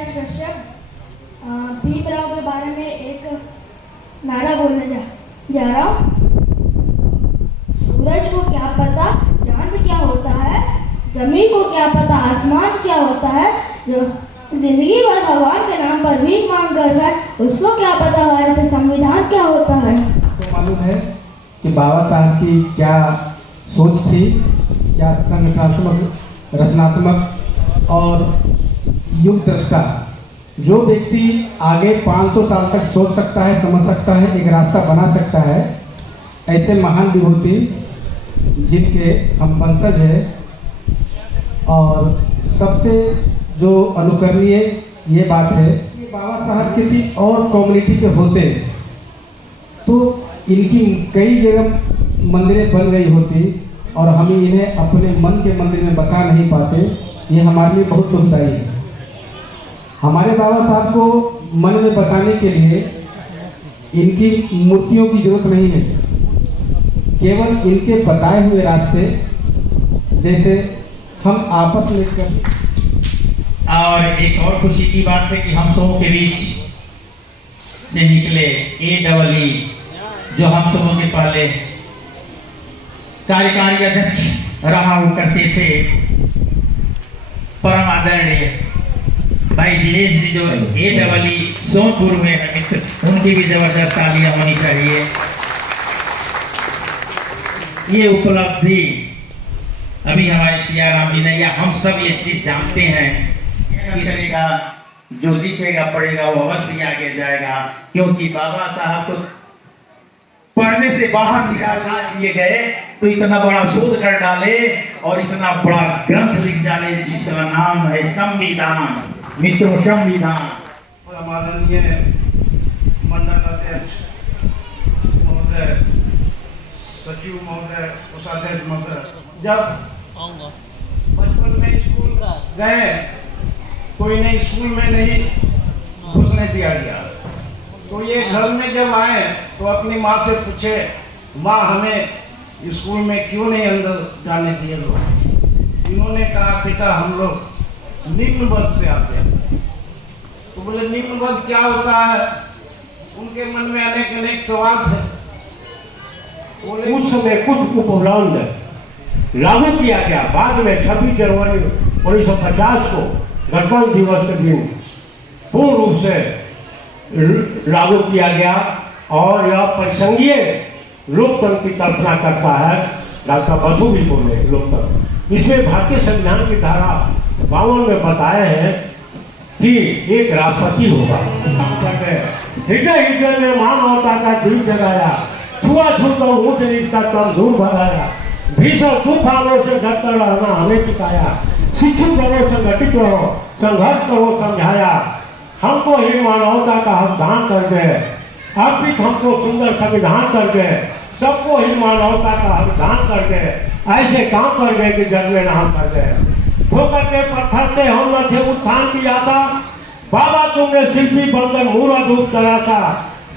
कश्यप भीमराव के बारे में एक नारा बोलने जा रहा हूँ। सूरज को क्या पता चांद क्या होता है, जमीन को क्या पता आसमान क्या होता है, जो जिंदगी भर भगवान के नाम पर भीख मांग कर है उसको क्या पता भारतीय संविधान क्या होता है। तो मालूम है कि बाबा साहब की क्या सोच थी, क्या संगठनात्मक, रचनात्मक और युग दृष्टा। जो व्यक्ति आगे 500 साल तक सोच सकता है, समझ सकता है, एक रास्ता बना सकता है, ऐसे महान विभूति जिनके हम वंशज हैं। और सबसे जो अनुकरणीय ये बात है कि बाबा साहब किसी और कम्युनिटी के होते तो इनकी कई जगह मंदिरें बन गई होती और हम इन्हें अपने मन के मंदिर में बसा नहीं पाते। ये हमारे लिए बहुत दुखदाई है। हमारे बाबा साहब को मन में बसाने के लिए इनकी मूर्तियों की जरूरत नहीं है, केवल इनके बताए हुए रास्ते जैसे हम आपस में कर। और एक और खुशी की बात है कि हम सबों के बीच से निकले AEE जो हम सबों के पहले कार्यकारी अध्यक्ष रहा करते थे, परम आदरणीय भाई दिनेश जी जो AEE सोनपुर में है मित्र, उनकी भी जबरदस्त तालियां होनी चाहिए। ये उपलब्धि अभी हमारे सियाराम जी ने, या हम सब ये चीज जानते हैं, करेगा जो लिखेगा पढ़ेगा वो अवश्य आगे जाएगा, क्योंकि बाबा साहब को पढ़ने से बाहर निकाल दिए गए तो इतना बड़ा शोध कर डाले और इतना बड़ा ग्रंथ लिख डाले जिसका नाम है संविधान। मित्रों, संविधान। माननीय मंडल अध्यक्ष महोदय, सचिव महोदय, कोषाध्यक्ष महोदय, जब बचपन में स्कूल गए तो इन्हें स्कूल में नहीं घुसने दिया गया, तो ये घर में जब आए तो अपनी माँ से पूछे, माँ हमें स्कूल में क्यों नहीं अंदर जाने दिए लोग। इन्होंने कहा पिता हम लोग निम्न वर्ग से आते हैं। तो बोले निम्न वर्ग क्या होता है, उनके मन में अनेक अनेक सवाल थे। बोले उस समय कुछ उपलब्ध लागू किया गया, बाद में 26 जनवरी 1950 को गणतंत्र दिवस के दिन पूर्ण रूप से लागू किया गया और यह परिसंघीय लोकतंत्र की कल्पना करता है। डॉक्टर बसु भी बोले लोकतंत्र, इसमें भारतीय संविधान की धारा 52 में बताए हैं कि एक राष्ट्रपति होगा। हिटलर ने मानवता का दिल जगाया, छुआछूत और ऊंच नीच का कम दूर भगाया, भीषण तूफानों से डरता रहना हमें सिखाया, शिक्षित करो, संगठित करो, संघर्ष करो समझाया, हमको ही मानवता का हक दान कर दे, अर्पित हमको सुंदर संविधान कर दे, सबको ही मानवता का हक दान कर दे, ऐसे काम कर गए कि जग में नाम कर दे। ठोकर के पत्थर से हम न थे उत्थान की आता, बाबा तुमने शिल्पी बनकर मूर्त रूप करा था,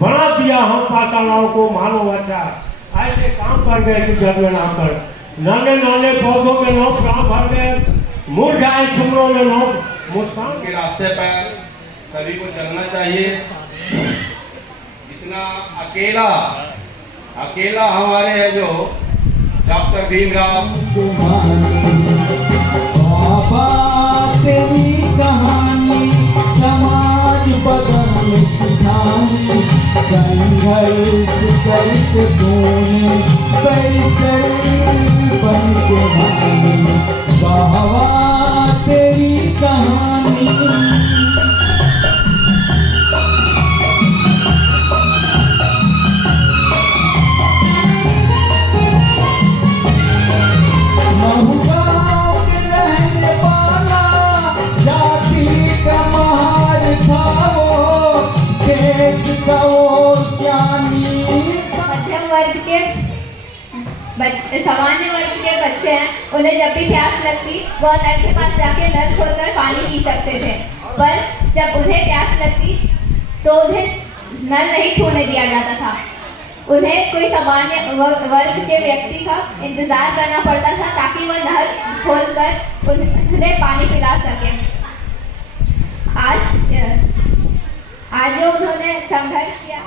बना दिया हम पाषाणों को मानो अच्छा, ऐसे काम कर गए कि जग में नाम कर। नाने नाने पौधों में नौ प्राण भर गए, मुरझाए चुमड़ों में नौ मुस्कान के रास्ते पर सभी को चलना चाहिए। इतना अकेला हमारे है जो डॉक्टर भीमराव। बाबा तेरी कहानी समाज बदलने की कहानी, संघर्ष करके तूने बैरिस्टर बन के मानी। बाबा तेरी कहानी सामान्य वर्ग के बच्चे हैं, उन्हें जब भी प्यास लगती वो नल के पास जाके नल खोलकर पानी पी सकते थे, पर जब उन्हें प्यास लगती तो उन्हें नल नहीं छूने दिया जाता था। उन्हें कोई सामान्य वर्ग के व्यक्ति का इंतजार करना पड़ता था ताकि वह नल खोलकर उन्हें पानी पिला सके। आज आज जो उन्होंने संघर्ष किया,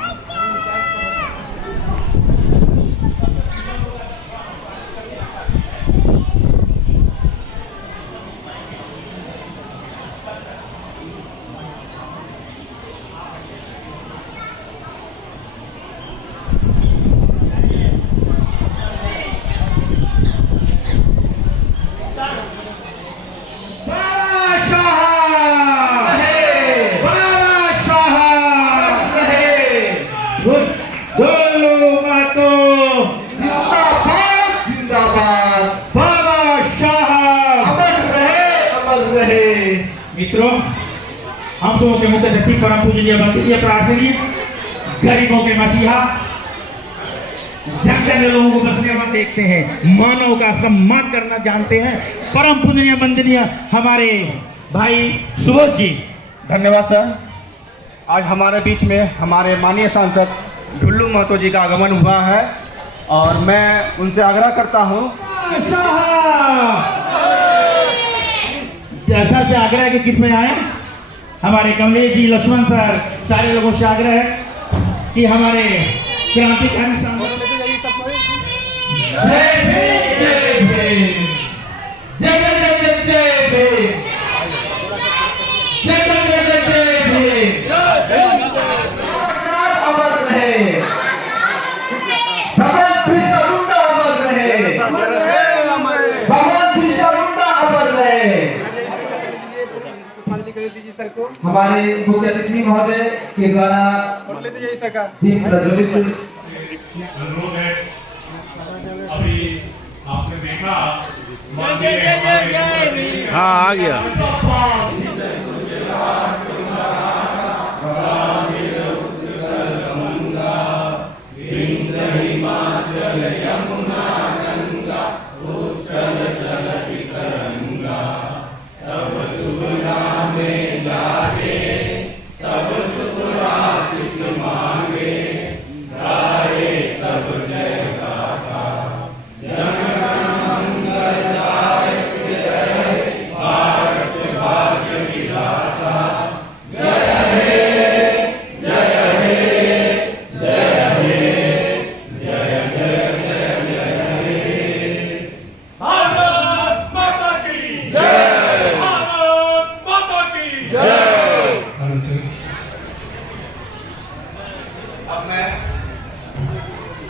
मित्रों, हम सबों के मुख्य अतिथि परम पूजनीय वंदनीय प्रार्थनीय गरीबों के मसीहा, जब जब लोगों को बसने में देखते हैं, मानव का सम्मान करना जानते हैं, परम पूजनीय वंदनीय हमारे भाई सुबोध जी। धन्यवाद सर। आज हमारे बीच में हमारे माननीय सांसद ढुल्लू महतो जी का आगमन हुआ है और मैं उनसे आग्रह करता हूँ जैसा से आग्रह के गीत में आए, हमारे कमलेश जी, लक्ष्मण सर, सारे लोगों से आग्रह है कि हमारे क्रांतिकारी सांसद हमारे मुख्य अतिथि महोदय के द्वारा दीप प्रज्वलित। अनुरोध है, अभी आपने देखा हाँ आ गया।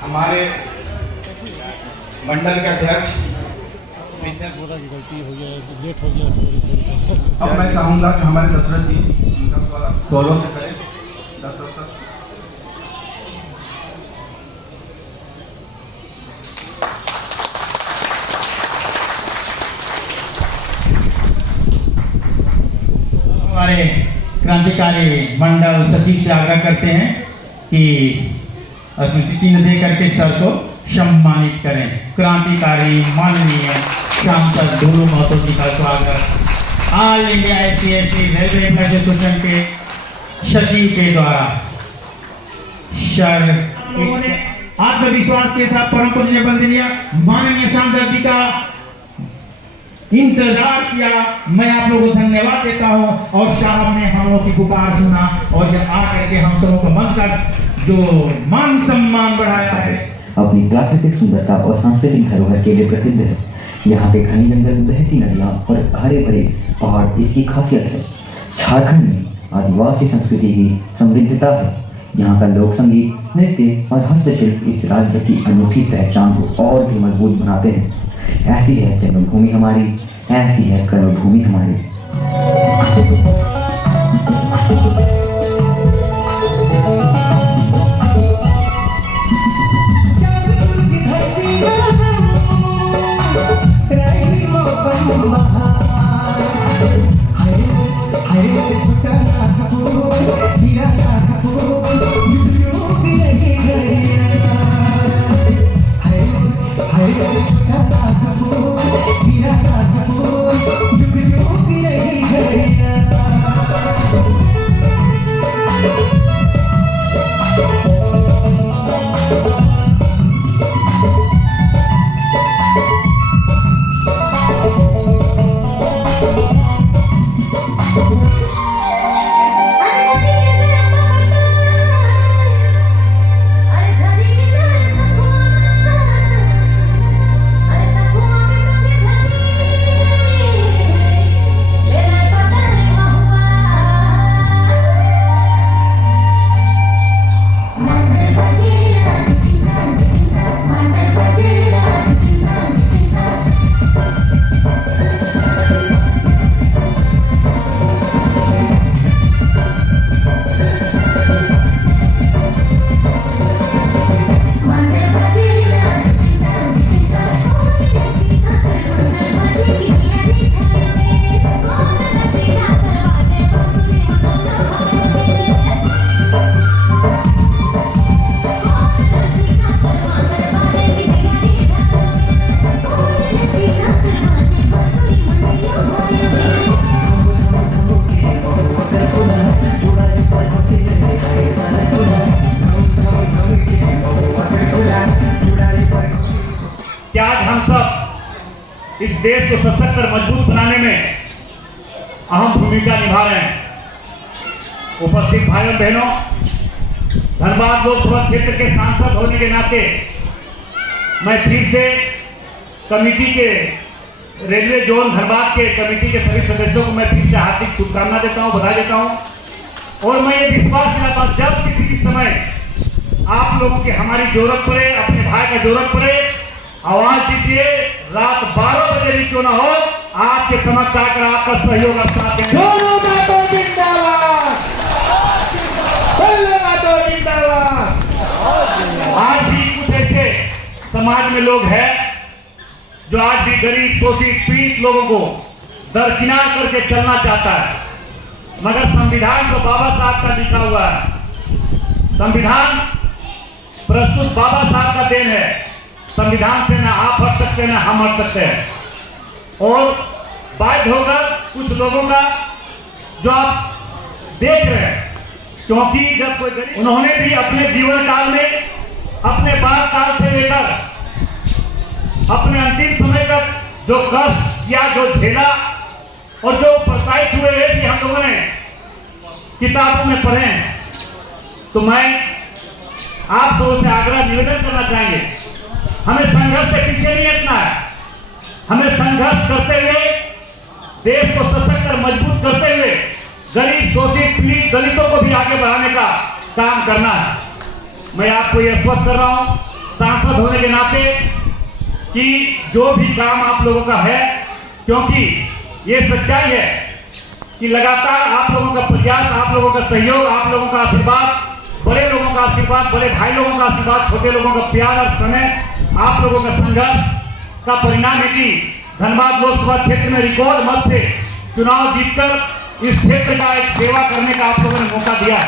हमारे मंडल के अध्यक्ष अब मैं चाहूँगा कि हमारे दशरथ जी उनका स्वागत सोलो से करें। दशरथ सर। हमारे क्रांतिकारी मंडल सचिव से आग्रह करते हैं कि स्मृति चिन्ह दे करके सर को सम्मानित करें। क्रांतिकारी माननीय सांसद ढुल्लू महतो जी का स्वागत all India SC/ST railway employees association के सचिव के द्वारा सर आत्मविश्वास के साथ परम पूजनीय वंदनीय माननीय सांसद जी का इंतजार किया। मैं आप लोगों को धन्यवाद देता हूं और साहब ने हम लोग की पुकार सुना और यह आकर के हम सबों को मंच का जो मान सम्मान बढ़ाया है। अपनी प्राकृतिक सुंदरता और सांस्कृतिक धरोहर के लिए प्रसिद्ध है। यहाँ के घने जंगल, बहती नदियाँ और हरे भरे पहाड़ इसकी खासियत है। झारखंड में आदिवासी संस्कृति की समृद्धता है। यहाँ का लोक संगीत, नृत्य और हस्तशिल्प इस राज्य की अनोखी पहचान को और भी मजबूत बनाते हैं। ऐसी है जन्मभूमि हमारी, ऐसी है कर्मभूमि हमारी। इस देश को सशक्त और मजबूत बनाने में अहम भूमिका निभा रहे हैं। उपस्थित भाइयों बहनों, धनबाद लोकसभा क्षेत्र के सांसद होने के नाते मैं फिर से कमेटी के रेलवे जोन धनबाद के कमेटी के सभी सदस्यों को मैं फिर से हार्दिक शुभकामना देता हूं, बधाई देता हूं और मैं ये विश्वास दिलाता हूं जब किसी भी समय आप लोगों की हमारी जरूरत पड़े, अपने भाई का जरूरत पड़े, आवाज दीजिए। रात 12 बजे भी क्यों ना हो, आपके समक्ष आकर आपका सहयोग और साथ देंगे। आज भी कुछ ऐसे समाज में लोग हैं जो आज भी गरीब शोषित पीड़ित लोगों को दरकिनार करके चलना चाहता है, मगर संविधान तो बाबा साहब का लिखा हुआ है। संविधान प्रस्तुत बाबा साहब का देन है। संविधान से ना आप हट सकते ना हम हट सकते हैं और बाध्य होगा कुछ लोगों का जो आप देख रहे हैं, क्योंकि जब कोई गरीब उन्होंने भी अपने जीवन काल में अपने बाल काल से लेकर अपने अंतिम समय तक जो कष्ट या जो झेला और जो प्रसारित हुए हैं कि हम लोगों ने किताबों में पढ़े हैं, तो मैं आप लोगों से आग्रह निवेदन करना चाहेंगे, हमें संघर्ष से पीछे नहीं हटना है। हमें संघर्ष करते हुए देश को सशक्त और मजबूत करते हुए गरीब शोषित पीड़ित दलितों को भी आगे बढ़ाने का काम करना है। मैं आपको यह स्पष्ट कर रहा हूं सांसद होने के नाते कि जो भी काम आप लोगों का है, क्योंकि ये सच्चाई है कि लगातार आप लोगों का प्रयास, आप लोगों का सहयोग, आप लोगों का आशीर्वाद, बड़े लोगों का आशीर्वाद, बड़े भाई लोगों का आशीर्वाद, छोटे लोगों का प्यार और समय, आप लोगों का संघर्ष का परिणाम है कि धनबाद लोकसभा क्षेत्र में रिकॉर्ड मत से चुनाव जीतकर इस क्षेत्र का एक सेवा करने का आप लोगों ने मौका दिया है।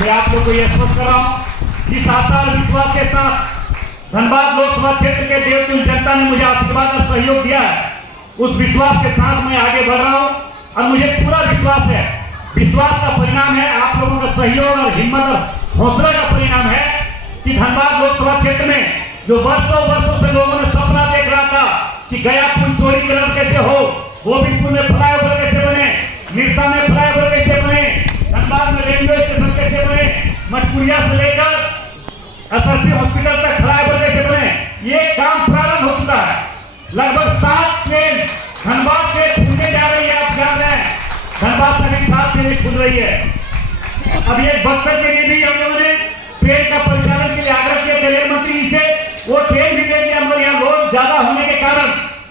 मैं आप लोगों को यह स्पष्ट कर रहा हूं कि आशा और विश्वास के साथ धनबाद लोकसभा क्षेत्र के देवतुल्य जनता ने मुझे आशीर्वाद और सहयोग दिया है। उस विश्वास के साथ मैं आगे बढ़ रहा हूं और मुझे पूरा विश्वास है, विश्वास का परिणाम है आप लोगों का सहयोग और हिम्मत और हौसला का परिणाम है कि धनबाद लोकसभा क्षेत्र में जो वर्षों से लोगों ने सपना देख रहा था कि गया पुल चोरी क्लब कैसे हो, गोविंदपुर में फ्लाईओवर कैसे बने, मिर्सा में फ्लाईओवर कैसे बने, धनबाद में रेलवे स्टेशन कैसे बने, मटकुरिया से लेकर एसएसपी हॉस्पिटल तक फ्लाईओवर कैसे बने, ये काम प्रारंभ हो चुका है। लगभग 7 ट्रेन धनबाद से खुलने जा रही है, आप जान रहे हैं धनबाद से 7 ट्रेनें खुल रही है। अब ये बक्सर के लिए भी हम लोगों ने ट्रेन का परिचालन के लिए आग्रह किया रेल मंत्री जी से, वो ट्रेन भी दे दिया, मगर यहाँ लोग ज्यादा होने के कारण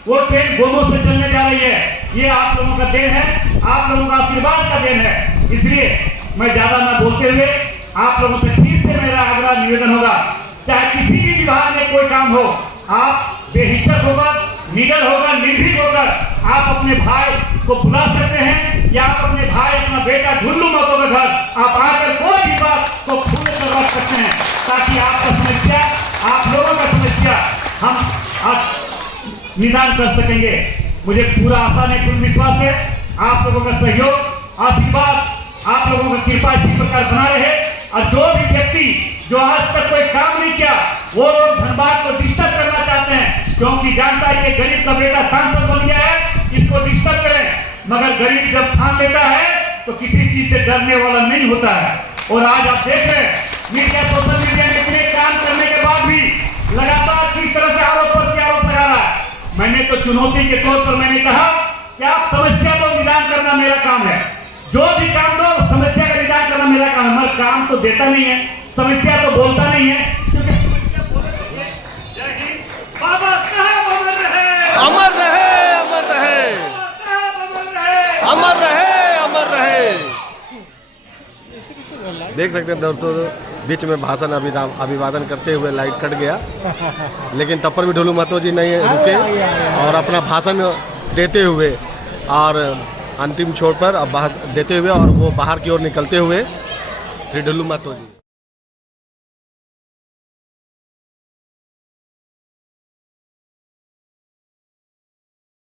वो ट्रेन गोमो से चलने जा रही है। ये आप लोगों का देन है, आप लोगों का आशीर्वाद का देन है। इसलिए मैं ज्यादा न बोलते हुए आप लोगों से फिर से मेरा आग्रह निवेदन होगा, चाहे किसी भी विभाग में कोई काम हो, आप बेहिचक होगा, निडर होगा, निर्भीक होकर आप अपने भाई को बुला सकते हैं या आप अपने भाई, अपना बेटा ढुल्लू महतो का घर आप आकर कोई भी बात को खुल कर रख सकते हैं, ताकि आपका समस्या, आप लोगों का समस्या हम आज निदान कर सकेंगे। मुझे पूरा आशा नहीं, पूर्ण विश्वास है आप लोगों का सहयोग, आशीर्वाद, आप लोगों का कृपा इसी प्रकार बना रहे और जो भी व्यक्ति जो आज तक कोई काम नहीं किया वो लोग धनबाद को डिस्टर्ब करना चाहते हैं, क्योंकि जानता है कि गरीब का बेटा सांसद बन गया है, इसको डिस्टर्ब करें। मगर गरीब जब ठान लेता है तो किसी चीज से डरने वाला नहीं होता है। और आज आप देख रहे हैं मीडिया, सोशल मीडिया में इतने काम करने के बाद भी लगातार किस तरह से आरोप लगा रहा है। मैंने तो चुनौती के तौर पर मैंने कहा कि आप समस्या को निदान करना मेरा काम है, जो भी काम दो समस्या का निदान करना मेरा काम है। मगर काम तो देता नहीं है, समस्या तो बोलता नहीं है, क्योंकि समस्या बोलती है। जय हिंद, बाबा साहब अमर रहे, अमर रहे, अमर रहे, अमर रहे, अमर रहे। देख सकते हैं दर्शकों, बीच में भाषण अभिवादन करते हुए लाइट कट गया, लेकिन तब पर भी ढुल्लू महतो जी नहीं रुके और अपना भाषण देते हुए और अंतिम छोर पर अब देते हुए और वो बाहर की ओर निकलते हुए श्री ढुल्लू महतो जी।